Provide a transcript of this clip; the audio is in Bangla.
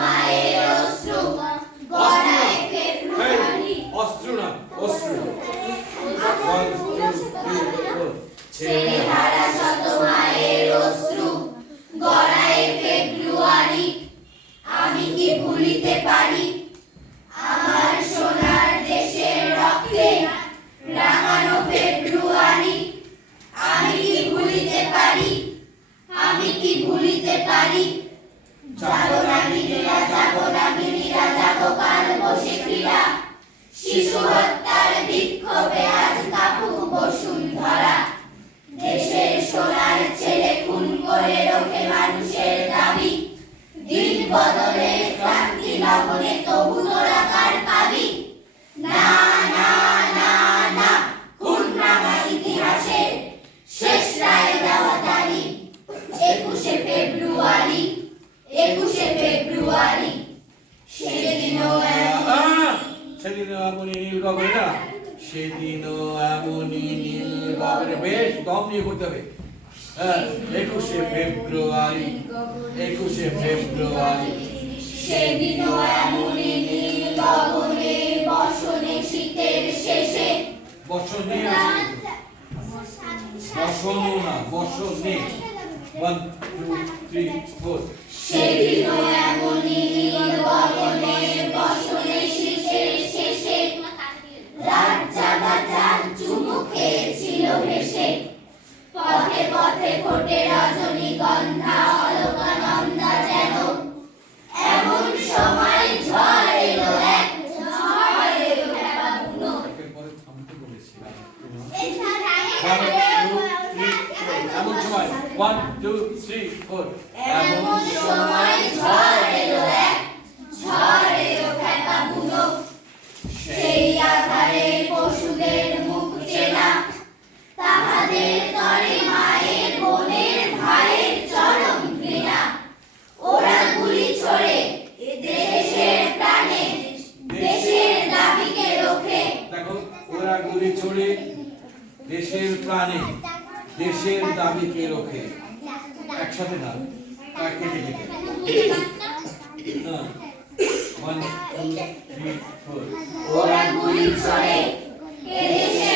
মায়ের অশ্রু গড়ায় ফেব্রুয়ারি অস্ত্র না অস্ত্র 1 2 3 4 ছেলেহারা শত মায়ের অশ্রু গড়ায় ফেব্রুয়ারি আমি কি ভুলিতে পারি আমার সোনার দেশের রক্তে রাঙানো ফেব্রুয়ারি আমি কি ভুলিতে পারি আমি কি ভুলিতে পারি জাগো নাগিনীরা জাগো কাল বসিরা শিশু হত্যার বিক্ষোভে আজ কাপুক বসুন্ধরা দেশের সোনার ছেলে খুন করে রোখে মানুষের দাবি দিন বদলে ক্রান্তি লগ্নে তবু তোরা কার পাবি না না না না খুন রাঙা ইতিহাসের শেষ রায় দেওয়া তারিখ 21শে ফেব্রুয়ারি 21শে ফেব্রুয়ারি সেদিনও সেদিনও এমনই নীল গগনে না সেদিনও এমনই নীল গগনে বেশ দম নিয়ে করতে হবে 21শে ফেব্রুয়ারি 21শে ফেব্রুয়ারি সেদিনও এমনই নীল গগনে বসনে শীতের শেষে বসনে বসনো না বসনে 1 2 3 4 সেদিনও এমনই নীল গগনে বসনে শীতের শেষে রাত জাগা চাঁদ চুমু খেয়েছিল ভেসে পথে পথে ফোটে রজনীগন্ধা অলকানন্দা যেন এমন সময় ঝড় এলো এক ঝড় এলো ভেবা বুনো পরে থামতে বলেছিলাম এমন সময় 1 2 3 4 সময় ঝড় এলো এক ঝড় এলো ভেবা বুনো সেই আধারে পশুদের মুখ চেনা তাহাদের তরে মায়ের বোনের ভাইয়ের চরম ঘৃণা ওরা গুলি ছোড়ে দেশের প্রাণে দেশের দাবিকে রোখে দেখো ওরা গুলি ছোড়ে দেশের প্রাণে দেশের দাবিকে রোখে একসাথে না কেটে কেটে 1 2 3 4 ওরা গুলি ছোড়ে দেশের